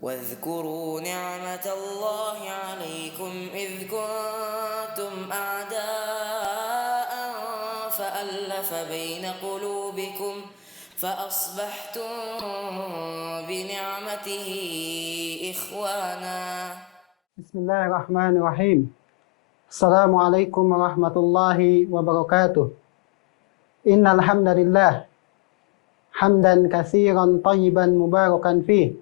واذكروا نعمة الله عليكم إذ كنتم أعداء فألف بين قلوبكم فأصبحتم بنعمته إخوانا. Bismillahirrahmanirrahim. Assalamualaikum warahmatullahi wabarakatuh. Innal hamdalillah hamdan katsiran thayyiban mubarakan fih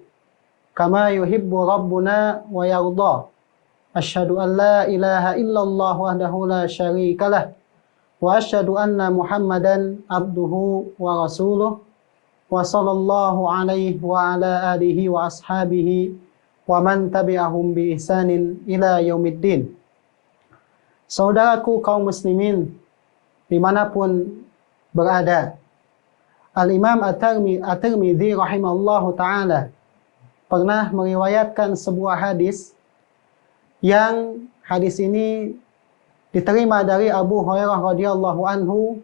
kama yuhibbu rabbuna wa yarda. Asyhadu an la ilaha illallah wahdahu la syarikalah wa asyhadu anna Muhammadan abduhu wa rasuluh wa sallallahu alaihi wa ala alihi wa ashabihi wa man tabi'ahum bi ihsanin ila yaumiddin. Saudaraku kaum muslimin dimanapun berada, Al-Imam At-Tirmidzi rahimahullahu ta'ala pernah meriwayatkan sebuah hadis yang hadis ini diterima dari Abu Hurairah radhiyallahu anhu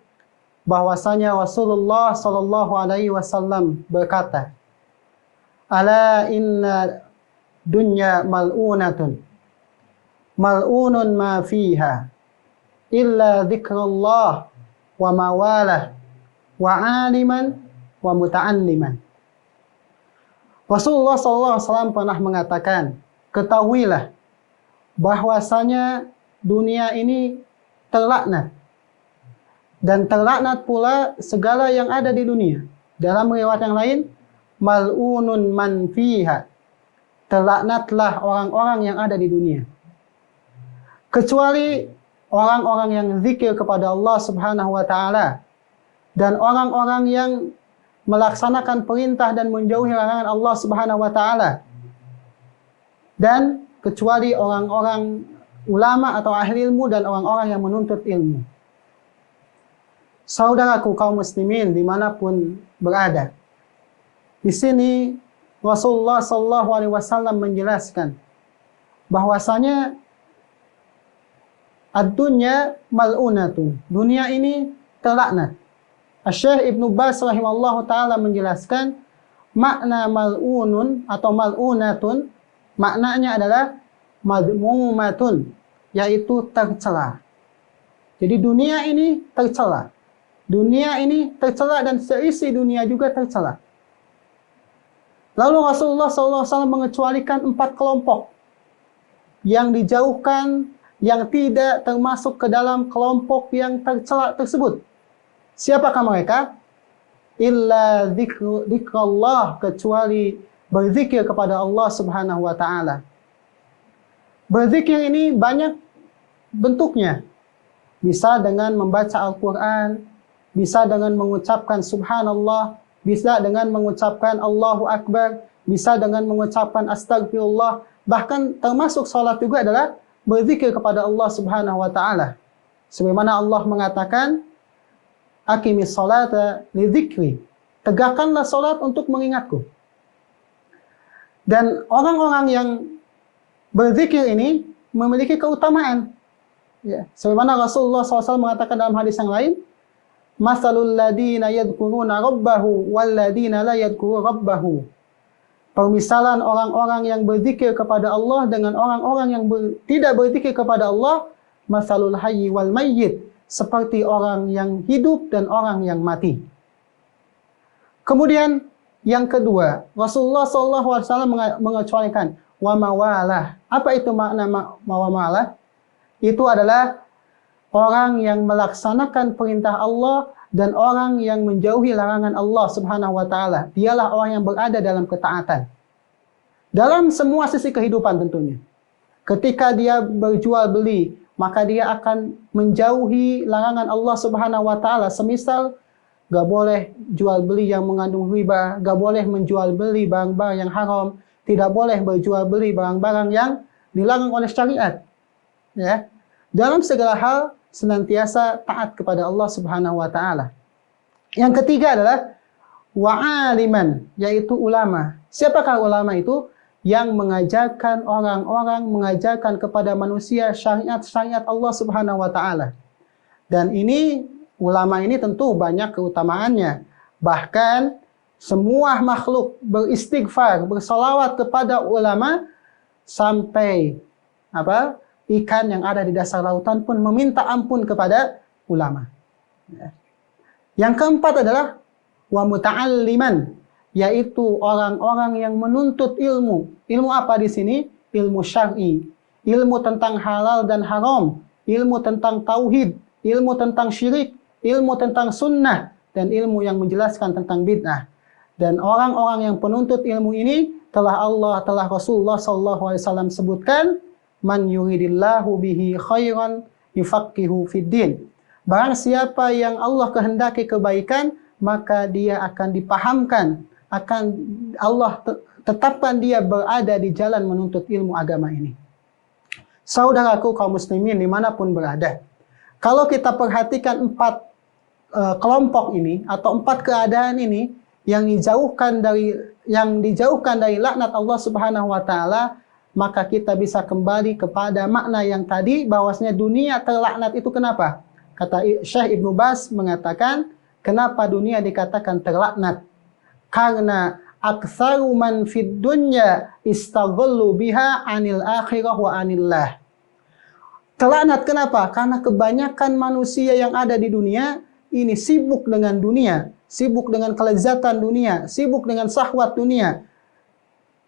bahwasanya Rasulullah sallallahu alaihi wasallam berkata, "Ala inna dunya mal'unatun mal'unun ma fiha illa dzikrullah wa mawalah wa aliman wa muta'alliman." Rasulullah SAW pernah mengatakan, ketahuilah bahwasanya dunia ini terlaknat, dan terlaknat pula segala yang ada di dunia. Dalam riwayat yang lain, mal'unun man fiha, terlaknatlah orang-orang yang ada di dunia, kecuali orang-orang yang zikir kepada Allah Subhanahu wa taala dan orang-orang yang melaksanakan perintah dan menjauhi larangan Allah Subhanahu wa taala, dan kecuali orang-orang ulama atau ahli ilmu dan orang-orang yang menuntut ilmu. Saudaraku kaum muslimin dimanapun berada, di sini Rasulullah sallallahu alaihi wasallam menjelaskan bahwasanya ad-dunya mal'unatun, dunia ini terlaknat. Syekh Ibnu Baz rahimahullahu ta'ala menjelaskan makna mal'unun atau mal'unatun, maknanya adalah madmumatun, yaitu tercela. Jadi dunia ini tercela. Dunia ini tercela dan seisi dunia juga tercela. Lalu Rasulullah SAW mengecualikan 4 kelompok yang dijauhkan, yang tidak termasuk ke dalam kelompok yang tercela tersebut. Siapakah mereka? Illa dzikrullah, kecuali berzikir kepada Allah Subhanahu wa taala. Berzikir ini banyak bentuknya. Bisa dengan membaca Al-Qur'an, bisa dengan mengucapkan subhanallah, bisa dengan mengucapkan Allahu Akbar, bisa dengan mengucapkan astagfirullah, bahkan termasuk salat juga adalah berzikir kepada Allah Subhanahu wa taala. Sebagaimana Allah mengatakan, aqimis salata lidzikri, tegakkanlah salat untuk mengingatku. Dan orang-orang yang berzikir ini memiliki keutamaan. Ya, sebagaimana Rasulullah SAW mengatakan dalam hadis yang lain, masalul ladina yadhkuruna rabbahu wal ladina la yadhkuru rabbahu. Permisalan orang-orang yang berzikir kepada Allah dengan orang-orang yang tidak berzikir kepada Allah, masalul hayyi wal mayyit, seperti orang yang hidup dan orang yang mati. Kemudian yang kedua, Rasulullah SAW mengecualikan wa mawalah. Apa itu makna mawalah? Itu adalah orang yang melaksanakan perintah Allah dan orang yang menjauhi larangan Allah Subhanahu wa taala. Dialah orang yang berada dalam ketaatan. Dalam semua sisi kehidupan tentunya. Ketika dia berjual beli, maka dia akan menjauhi larangan Allah Subhanahu wa taala. Semisal gak boleh jual beli yang mengandung riba, gak boleh menjual beli barang-barang yang haram, tidak boleh berjual beli barang-barang yang dilarang oleh syariat. Ya. Dalam segala hal senantiasa taat kepada Allah Subhanahu wa taala. Yang ketiga adalah wa'aliman, yaitu ulama. Siapakah ulama itu? Yang mengajarkan orang-orang, mengajarkan kepada manusia syariat-syariat Allah Subhanahu wa taala. Dan ini ulama ini tentu banyak keutamaannya. Bahkan semua makhluk beristighfar, bersolawat kepada ulama, sampai ikan yang ada di dasar lautan pun meminta ampun kepada ulama. Yang keempat adalah wa muta'alliman, yaitu orang-orang yang menuntut ilmu. Ilmu apa di sini? Ilmu syar'i, ilmu tentang halal dan haram, ilmu tentang tauhid, ilmu tentang syirik, ilmu tentang sunnah, dan ilmu yang menjelaskan tentang bid'ah. Dan orang-orang yang penuntut ilmu ini telah Rasulullah SAW sebutkan, man yuridillahu bihi khairan yufaqihu fiddin. Barang siapa yang Allah kehendaki kebaikan, maka dia akan dipahamkan, akan Allah tetapkan dia berada di jalan menuntut ilmu agama ini. Saudaraku kaum muslimin dimanapun berada, kalau kita perhatikan 4 kelompok ini atau 4 keadaan ini yang dijauhkan dari laknat Allah Subhanahu wa taala, maka kita bisa kembali kepada makna yang tadi, bahwasanya dunia terlaknat itu kenapa? Kata Syekh Ibnu Baz mengatakan, kenapa dunia dikatakan terlaknat? Karena aktsaru man fid dunya istaghallu biha anil akhirah wa anillah. Terlaknat kenapa? Karena kebanyakan manusia yang ada di dunia ini sibuk dengan dunia, sibuk dengan kelezatan dunia, sibuk dengan syahwat dunia.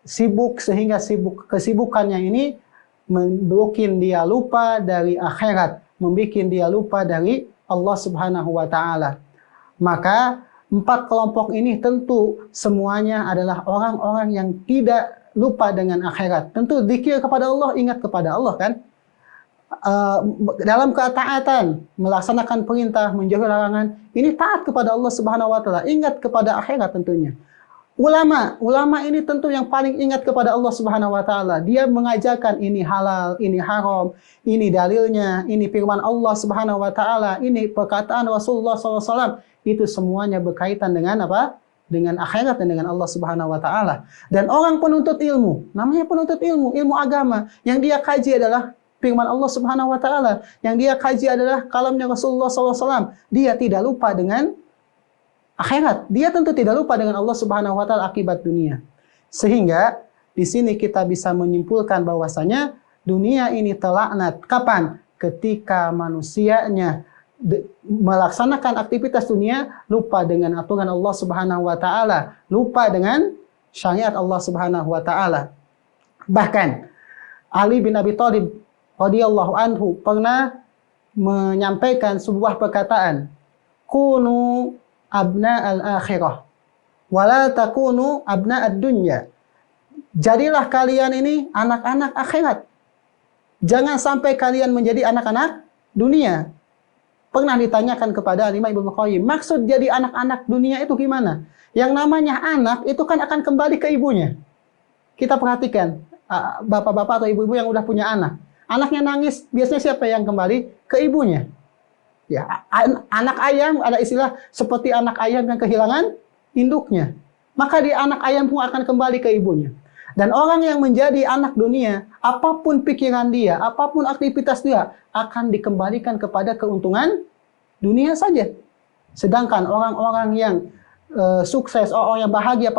Sibuk sehingga kesibukannya ini membuat dia lupa dari akhirat, membuat dia lupa dari Allah Subhanahu wa taala. Maka 4 kelompok ini tentu semuanya adalah orang-orang yang tidak lupa dengan akhirat. Tentu zikir kepada Allah, ingat kepada Allah kan? Dalam ketaatan, melaksanakan perintah, menjauhi larangan, ini taat kepada Allah Subhanahu wa taala, ingat kepada akhirat tentunya. Ulama ini tentu yang paling ingat kepada Allah Subhanahu wa taala. Dia mengajarkan ini halal, ini haram, ini dalilnya, ini firman Allah Subhanahu wa taala, ini perkataan Rasulullah SAW. Itu semuanya berkaitan dengan apa? Dengan akhirat dan dengan Allah Subhanahu wa taala. Dan orang penuntut ilmu, namanya penuntut ilmu, ilmu agama, yang dia kaji adalah firman Allah Subhanahu wa taala, yang dia kaji adalah kalamnya Rasulullah SAW. Dia tidak lupa dengan akhirat. Dia tentu tidak lupa dengan Allah Subhanahu wa taala akibat dunia. Sehingga di sini kita bisa menyimpulkan bahwasanya dunia ini terlaknat. Kapan? Ketika manusianya melaksanakan aktivitas dunia lupa dengan aturan Allah Subhanahu wa taala, lupa dengan syariat Allah Subhanahu wa taala. Bahkan Ali bin Abi Thalib radhiyallahu anhu pernah menyampaikan sebuah perkataan, kunu abna al-akhirah wala takunu abna ad-dunya. Jadilah kalian ini anak-anak akhirat, jangan sampai kalian menjadi anak-anak dunia. Pernah ditanyakan kepada Imam Ibnu Qayyim, maksud jadi anak-anak dunia itu gimana? Yang namanya anak itu kan akan kembali ke ibunya. Kita perhatikan bapak-bapak atau ibu-ibu yang udah punya anak, anaknya nangis, biasanya siapa yang kembali? Ke ibunya. Ya, anak ayam ada istilah seperti anak ayam yang kehilangan induknya. Maka anak ayam pun akan kembali ke ibunya. Dan orang yang menjadi anak dunia, apapun pikiran dia, apapun aktivitas dia, akan dikembalikan kepada keuntungan dunia saja. Sedangkan orang-orang yang sukses, orang yang bahagia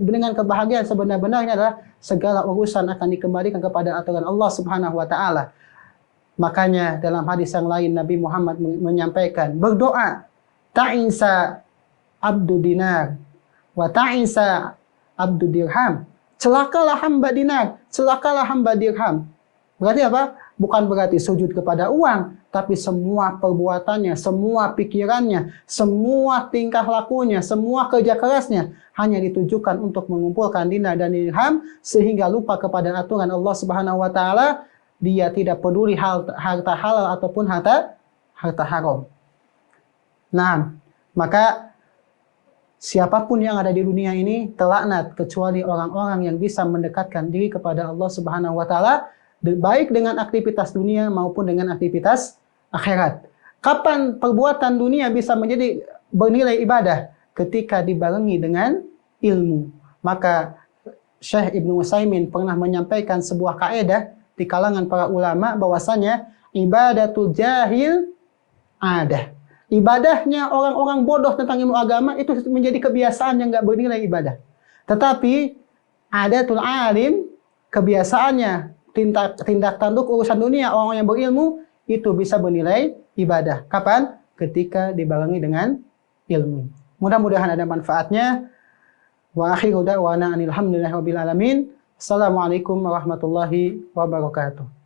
dengan kebahagiaan sebenar-benarnya adalah segala urusan akan dikembalikan kepada aturan Allah Subhanahu wa taala. Makanya dalam hadis yang lain Nabi Muhammad menyampaikan, berdoa, ta'isa abdu dinar wa ta'isa abdu dirham. Celakalah hamba dinar, celakalah hamba dirham. Berarti apa? Bukan berarti sujud kepada uang, tapi semua perbuatannya, semua pikirannya, semua tingkah lakunya, semua kerja kerasnya hanya ditujukan untuk mengumpulkan dinar dan dirham, sehingga lupa kepada aturan Allah Subhanahu wa taala. Dia tidak peduli harta halal ataupun harta haram. Nah, maka siapapun yang ada di dunia ini terlaknat kecuali orang-orang yang bisa mendekatkan diri kepada Allah Subhanahu wa taala, baik dengan aktivitas dunia maupun dengan aktivitas akhirat. Kapan perbuatan dunia bisa menjadi bernilai ibadah? Ketika dibarengi dengan ilmu. Maka Syekh Ibnu Utsaimin pernah menyampaikan sebuah kaidah di kalangan para ulama bahwasanya ibadatul jahil ada. ibadahnya orang-orang bodoh tentang ilmu agama itu menjadi kebiasaan yang nggak bernilai ibadah. Tetapi adatul alim, kebiasaannya, tindak tanduk urusan dunia orang yang berilmu itu bisa bernilai ibadah. Kapan? Ketika dibarengi dengan ilmu. Mudah-mudahan ada manfaatnya. Wa akhiru da'wana alhamdulillahi rabbil alamin. Assalamualaikum warahmatullahi wabarakatuh.